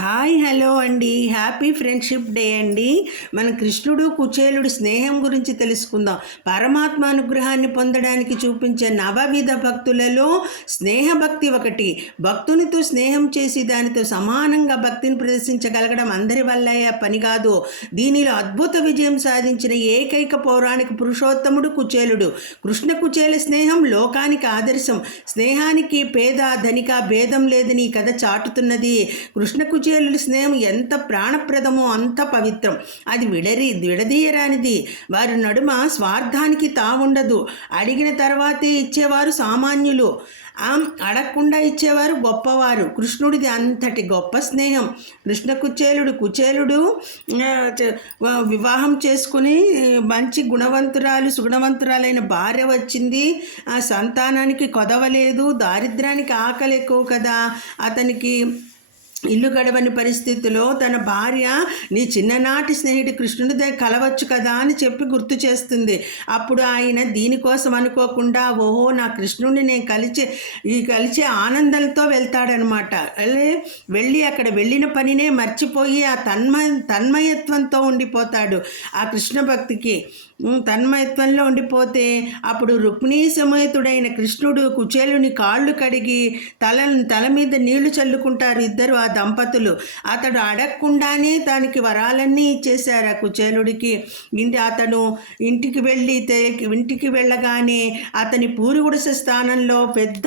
Hi hello అండి. Happy friendship day అండి. మన కృష్ణుడు కుచేలుడు స్నేహం గురించి తెలుసుకుందాం. పరమాత్మ అనుగ్రహాన్ని పొందడానికి చూపించే నవవిధ భక్తులలో స్నేహభక్తి ఒకటి. భక్తునితో స్నేహం చేసి దానితో సమానంగా భక్తిని ప్రదర్శించగలగడం అందరి వల్ల పని కాదు. దీనిలో అద్భుత విజయం సాధించిన ఏకైక పౌరాణిక పురుషోత్తముడు కుచేలుడు. కృష్ణ కుచేల స్నేహం లోకానికి ఆదర్శం. స్నేహానికి పేద ధనిక భేదం లేదని ఈ కథ చాటుతున్నది. కృష్ణ కుచేలుడి స్నేహం ఎంత ప్రాణప్రదమో అంత పవిత్రం. అది విడదీయరానిది. వారి నడుమ స్వార్థానికి తావుండదు. అడిగిన తర్వాతే ఇచ్చేవారు సామాన్యులు, అడగకుండా ఇచ్చేవారు గొప్పవారు. కృష్ణుడిది అంతటి గొప్ప స్నేహం. కృష్ణ కుచేలుడు వివాహం చేసుకుని మంచి సుగుణవంతురాలైన భార్య వచ్చింది. ఆ సంతానానికి కొదవలేదు. దారిద్ర్యానికి ఆకలి ఎక్కువ కదా. అతనికి ఇల్లు గడవని పరిస్థితిలో తన భార్య నీ చిన్ననాటి స్నేహితుడు కృష్ణుడి దగ్గర కలవచ్చు కదా అని చెప్పి గుర్తు చేస్తుంది. అప్పుడు ఆయన దీనికోసం అనుకోకుండా ఓహో నా కృష్ణుడిని నేను కలిసే ఆనందంతో వెళ్తాడనమాట. వెళ్ళి అక్కడ వెళ్ళిన పనినే మర్చిపోయి ఆ తన్మయత్వంతో ఉండిపోతాడు. ఆ కృష్ణ భక్తికి తన్మయత్వంలో ఉండిపోతే అప్పుడు రుక్మిణీ సమేతుడైన కృష్ణుడు కుచేలుని కాళ్ళు కడిగి తల మీద నీళ్లు చల్లుకుంటారు ఇద్దరు ఆ దంపతులు. అతడు అడగకుండానే దానికి వరాలన్నీ ఇచ్చేశారు ఆ కుచేలుడికి. అతను ఇంటికి వెళ్ళగానే అతని పూరి గుడిసె స్థానంలో పెద్ద